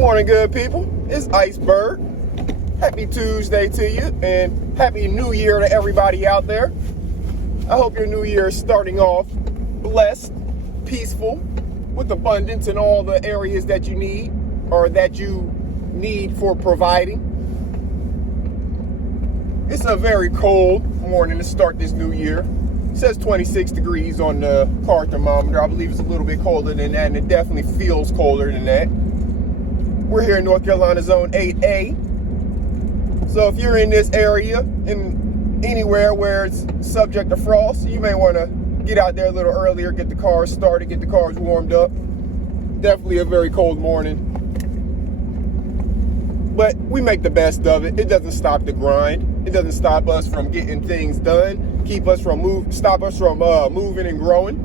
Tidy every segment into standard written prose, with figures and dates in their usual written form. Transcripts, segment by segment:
Morning, good people. It's Iceberg. Happy Tuesday to you, and Happy New Year to everybody out there. I hope your new year is starting off blessed, peaceful, with abundance in all the areas that you need or that you need for providing. It's a very cold morning to start this new year. It says 26 degrees on the car thermometer. I believe it's a little bit colder than that, and it definitely feels colder than that. We're here in North Carolina Zone 8A. So if you're in this area, in anywhere where it's subject to frost, you may want to get out there a little earlier, get the cars started, get the cars warmed up. Definitely a very cold morning. But we make the best of it. It doesn't stop the grind. It doesn't stop us from getting things done. Stop us from moving and growing.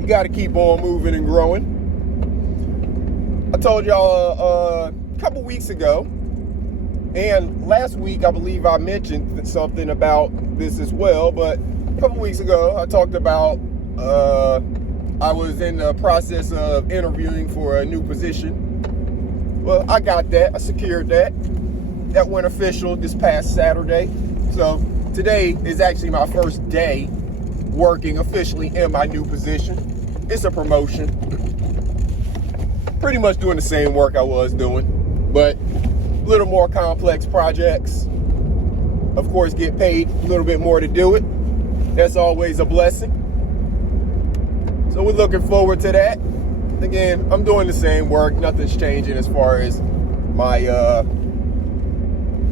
You got to keep on moving and growing. I told y'all a couple weeks ago, and last week I believe I mentioned something about this as well, but a couple weeks ago I talked about I was in the process of interviewing for a new position. Well, I got that. I secured that. That went official this past Saturday. So today is actually my first day working officially in my new position. It's a promotion. Pretty much doing the same work I was doing, but a little more complex projects. Of course, get paid a little bit more to do it. That's always a blessing. So we're looking forward to that. Again, I'm doing the same work. Nothing's changing as far as my,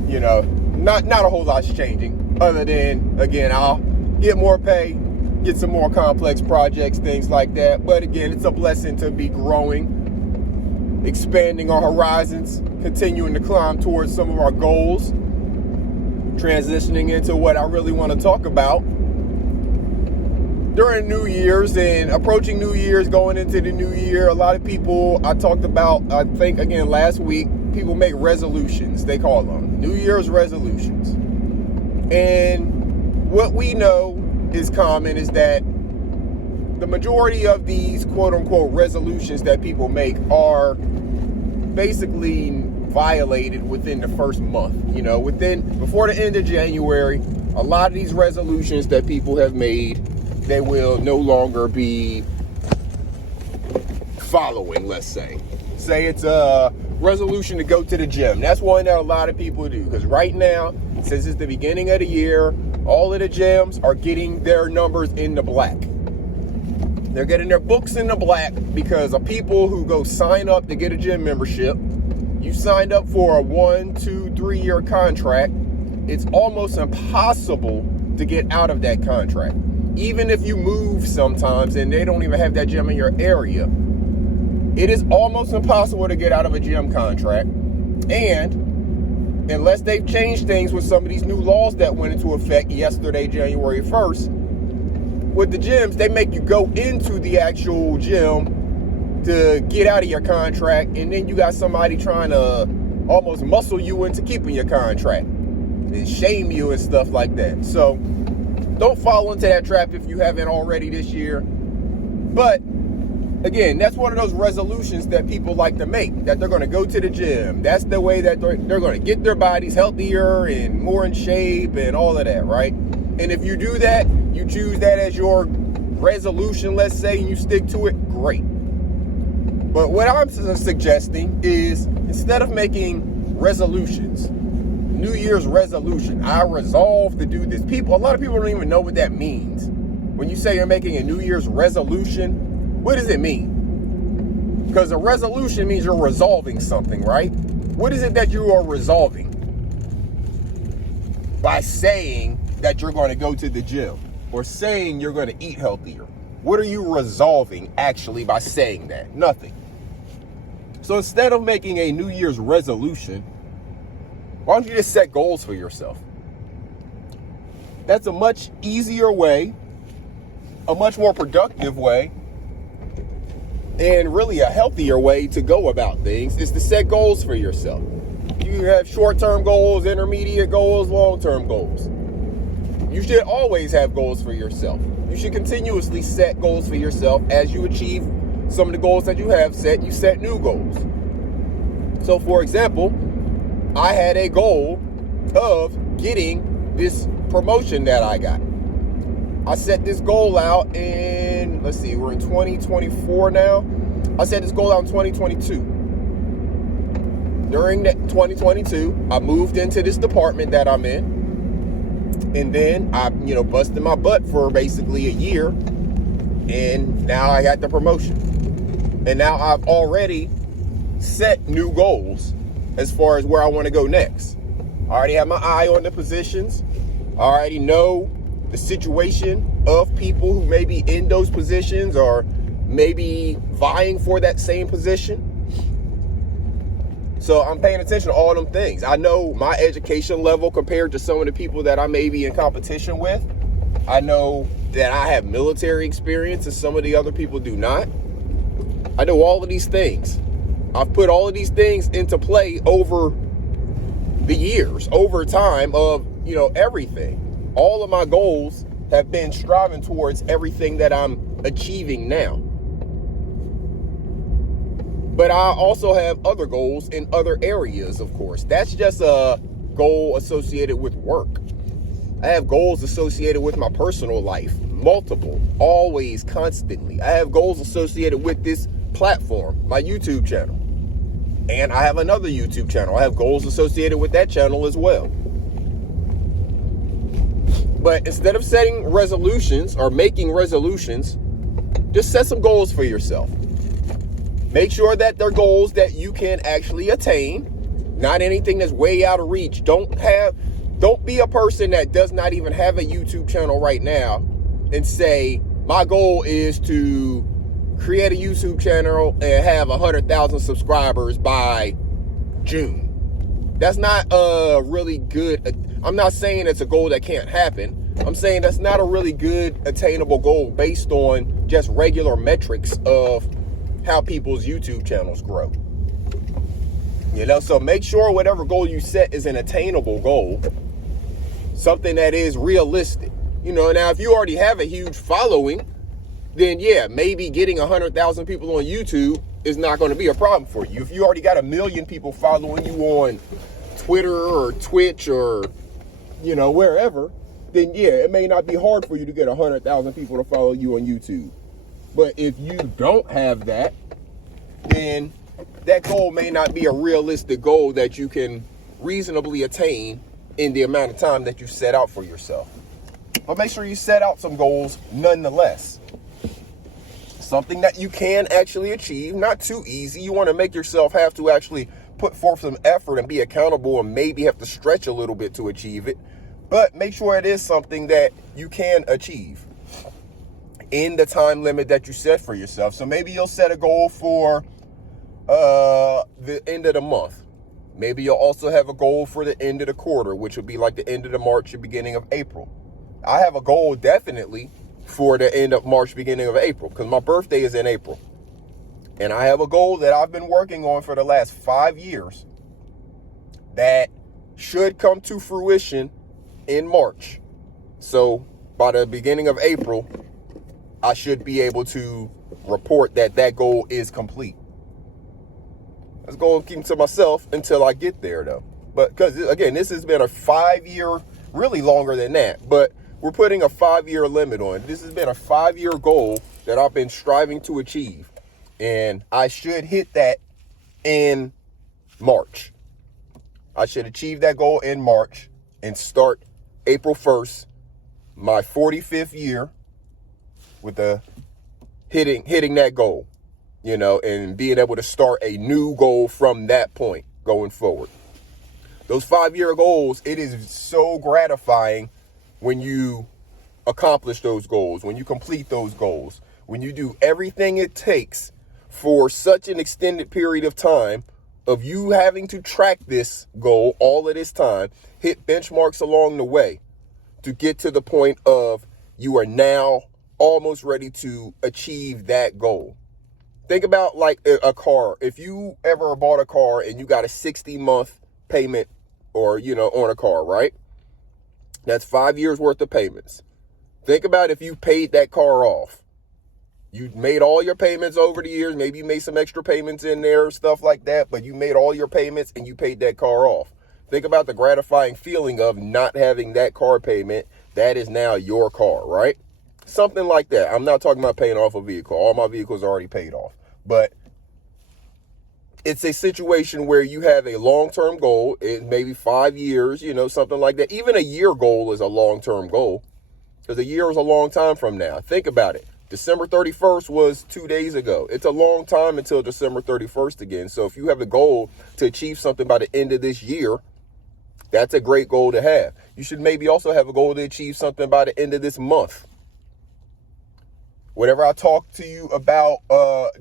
not a whole lot's changing. Other than, again, I'll get more pay, get some more complex projects, things like that. But again, it's a blessing to be growing, expanding our horizons, continuing to climb towards some of our goals, transitioning into what I really want to talk about. During New Year's and approaching New Year's, going into the new year, a lot of people, I talked about, I think, again, last week, people make resolutions, they call them New Year's resolutions. And what we know is common is that the majority of these quote-unquote resolutions that people make are basically violated within the first month. Before the end of January, a lot of these resolutions that people have made, they will no longer be following, let's say. Say it's a resolution to go to the gym. That's one that a lot of people do, because right now, since it's the beginning of the year, all of the gyms are getting their numbers in the black. They're getting their books in the black because of people who go sign up to get a gym membership. You signed up for a 1, 2, 3 year contract. It's almost impossible to get out of that contract. Even if you move sometimes and they don't even have that gym in your area, it is almost impossible to get out of a gym contract. And unless they've changed things with some of these new laws that went into effect yesterday, January 1st, with the gyms, they make you go into the actual gym to get out of your contract, and then you got somebody trying to almost muscle you into keeping your contract and shame you and stuff like that. So don't fall into that trap if you haven't already this year. But again, that's one of those resolutions that people like to make, that they're going to go to the gym. That's the way that they're going to get their bodies healthier and more in shape and all of that, right? And if you do that, you choose that as your resolution, let's say, and you stick to it, great. But what I'm suggesting is, instead of making resolutions, New Year's resolution, I resolve to do this. A lot of people don't even know what that means. When you say you're making a New Year's resolution, what does it mean? Because a resolution means you're resolving something, right? What is it that you are resolving? By saying that you're going to go to the gym or saying you're going to eat healthier. What are you resolving actually by saying that? Nothing. So instead of making a New Year's resolution, why don't you just set goals for yourself? That's a much easier way, a much more productive way, and really a healthier way to go about things is to set goals for yourself. You have short-term goals, intermediate goals, long-term goals. You should always have goals for yourself. You should continuously set goals for yourself as you achieve some of the goals that you have set, you set new goals. So for example, I had a goal of getting this promotion that I got. I set this goal out in, let's see, we're in 2024 now. I set this goal out in 2022. During that 2022, I moved into this department that I'm in. And then I, busted my butt for basically a year. And now I got the promotion. And now I've already set new goals as far as where I want to go next. I already have my eye on the positions. I already know the situation of people who may be in those positions or maybe vying for that same position. So I'm paying attention to all them things. I know my education level compared to some of the people that I may be in competition with. I know that I have military experience and some of the other people do not. I know all of these things. I've put all of these things into play over the years, over time of, everything. All of my goals have been striving towards everything that I'm achieving now. But I also have other goals in other areas, of course. That's just a goal associated with work. I have goals associated with my personal life, multiple, always, constantly. I have goals associated with this platform, my YouTube channel. And I have another YouTube channel. I have goals associated with that channel as well. But instead of setting resolutions or making resolutions, just set some goals for yourself. Make sure that they're goals that you can actually attain, not anything that's way out of reach. Don't be a person that does not even have a YouTube channel right now and say, my goal is to create a YouTube channel and have 100,000 subscribers by June. That's not a really good, I'm not saying it's a goal that can't happen. I'm saying that's not a really good attainable goal based on just regular metrics of how people's YouTube channels grow. So make sure whatever goal you set is an attainable goal, something that is realistic. Now if you already have a huge following, then yeah, maybe getting 100,000 people on YouTube is not going to be a problem for you. If you already got 1 million people following you on Twitter or Twitch or, wherever, then yeah, it may not be hard for you to get 100,000 people to follow you on YouTube. But if you don't have that, then that goal may not be a realistic goal that you can reasonably attain in the amount of time that you set out for yourself. But make sure you set out some goals nonetheless. Something that you can actually achieve, not too easy. You want to make yourself have to actually put forth some effort and be accountable and maybe have to stretch a little bit to achieve it. But make sure it is something that you can achieve in the time limit that you set for yourself. So maybe you'll set a goal for the end of the month. Maybe you'll also have a goal for the end of the quarter, which would be like the end of the March or beginning of April. I have a goal definitely for the end of March, beginning of April, because my birthday is in April. And I have a goal that I've been working on for the last 5 years that should come to fruition in March. So by the beginning of April, I should be able to report that that goal is complete. Let's go and keep it to myself until I get there, though. But because, again, this has been a 5-year, really longer than that, but we're putting a 5-year limit on it. This has been a 5-year goal that I've been striving to achieve. And I should hit that in March. I should achieve that goal in March and start April 1st, my 45th year, with the hitting that goal, and being able to start a new goal from that point going forward. Those 5-year goals, it is so gratifying when you accomplish those goals, when you complete those goals, when you do everything it takes for such an extended period of time of you having to track this goal all of this time, hit benchmarks along the way to get to the point of you are now almost ready to achieve that goal. Think about like a car. If you ever bought a car and you got a 60-month payment or, on a car, right? That's 5 years worth of payments. Think about if you paid that car off You made all your payments over the years. Maybe you made some extra payments in there, stuff like that, but you made all your payments and you paid that car off. Think about the gratifying feeling of not having that car payment. That is now your car, right? Something like that. I'm not talking about paying off a vehicle. All my vehicles are already paid off. But it's a situation where you have a long-term goal, maybe 5 years, something like that. Even a year goal is a long-term goal, because a year is a long time from now. Think about it. December 31st was 2 days ago. It's a long time until December 31st again. So if you have a goal to achieve something by the end of this year, that's a great goal to have. You should maybe also have a goal to achieve something by the end of this month. Whenever I talk to you about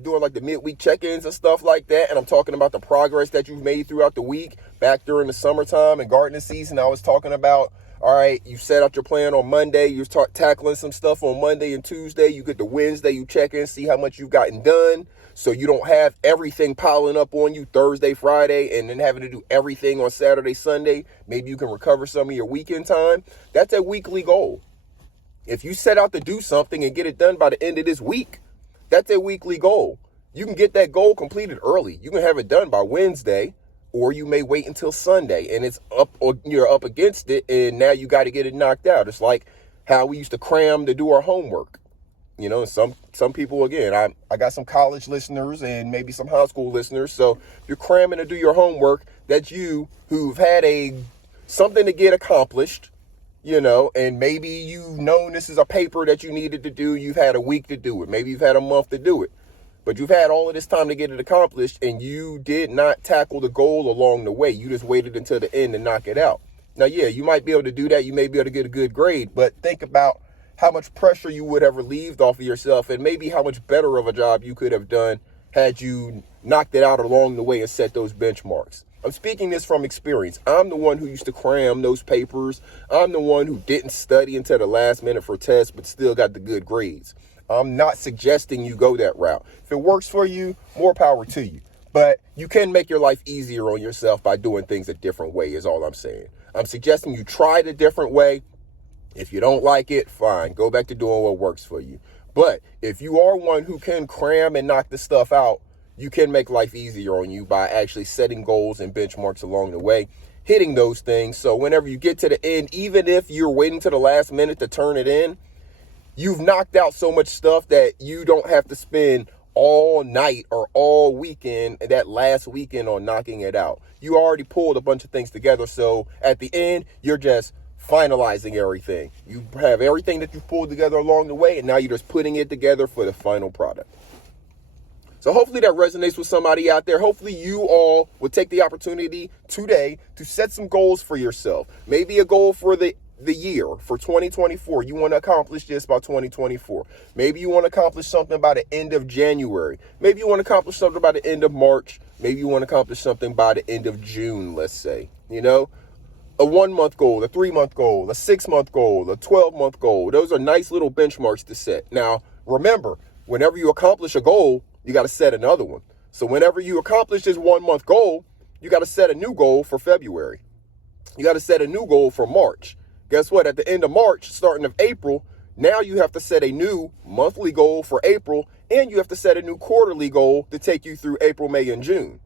doing like the midweek check-ins and stuff like that, and I'm talking about the progress that you've made throughout the week, back during the summertime and gardening season, I was talking about, all right, you set out your plan on Monday, you start tackling some stuff on Monday and Tuesday, you get to Wednesday, you check in, see how much you've gotten done, so you don't have everything piling up on you Thursday, Friday, and then having to do everything on Saturday, Sunday. Maybe you can recover some of your weekend time. That's a weekly goal. If you set out to do something and get it done by the end of this week, that's a weekly goal. You can get that goal completed early. You can have it done by Wednesday, or you may wait until Sunday and it's up, or you're up against it, and now you got to get it knocked out. It's like how we used to cram to do our homework. Some people, again, I got some college listeners and maybe some high school listeners. So you're cramming to do your homework. That's you who've had something to get accomplished, and maybe you've known this is a paper that you needed to do. You've had a week to do it. Maybe you've had a month to do it. But you've had all of this time to get it accomplished, and you did not tackle the goal along the way. You just waited until the end to knock it out. Now, yeah, you might be able to do that. You may be able to get a good grade, but think about how much pressure you would have relieved off of yourself, and maybe how much better of a job you could have done had you knocked it out along the way and set those benchmarks. I'm speaking this from experience. I'm the one who used to cram those papers. I'm the one who didn't study until the last minute for tests, but still got the good grades. I'm not suggesting you go that route. If it works for you, more power to you. But you can make your life easier on yourself by doing things a different way, is all I'm saying. I'm suggesting you try it a different way. If you don't like it, fine. Go back to doing what works for you. But if you are one who can cram and knock the stuff out, you can make life easier on you by actually setting goals and benchmarks along the way, hitting those things. So whenever you get to the end, even if you're waiting to the last minute to turn it in, you've knocked out so much stuff that you don't have to spend all night or all weekend, that last weekend, on knocking it out. You already pulled a bunch of things together. So at the end, you're just finalizing everything. You have everything that you pulled together along the way, and now you're just putting it together for the final product. So hopefully that resonates with somebody out there. Hopefully you all will take the opportunity today to set some goals for yourself. Maybe a goal for the year, for 2024. You want to accomplish this by 2024. Maybe you want to accomplish something by the end of January. Maybe you want to accomplish something by the end of March. Maybe you want to accomplish something by the end of June, let's say. A 1 month goal, a 3 month goal, a 6 month goal, a 12-month goal. Those are nice little benchmarks to set. Now, remember, whenever you accomplish a goal, you got to set another one. So whenever you accomplish this 1 month goal, you got to set a new goal for February. You got to set a new goal for March. Guess what? At the end of March, starting of April, now you have to set a new monthly goal for April, and you have to set a new quarterly goal to take you through April, May, and June.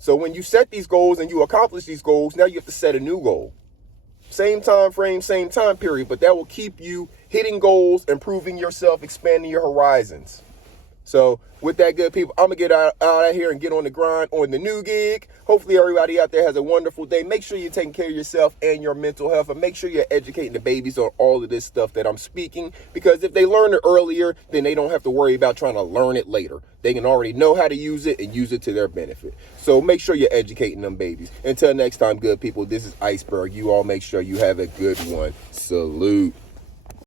So when you set these goals and you accomplish these goals, now you have to set a new goal. Same time frame, same time period, but that will keep you hitting goals, improving yourself, expanding your horizons. So with that, good people, I'm going to get out of here and get on the grind on the new gig. Hopefully everybody out there has a wonderful day. Make sure you're taking care of yourself and your mental health, and make sure you're educating the babies on all of this stuff that I'm speaking, because if they learn it earlier, then they don't have to worry about trying to learn it later. They can already know how to use it and use it to their benefit. So make sure you're educating them babies. Until next time, good people, this is Iceberg. You all make sure you have a good one. Salute.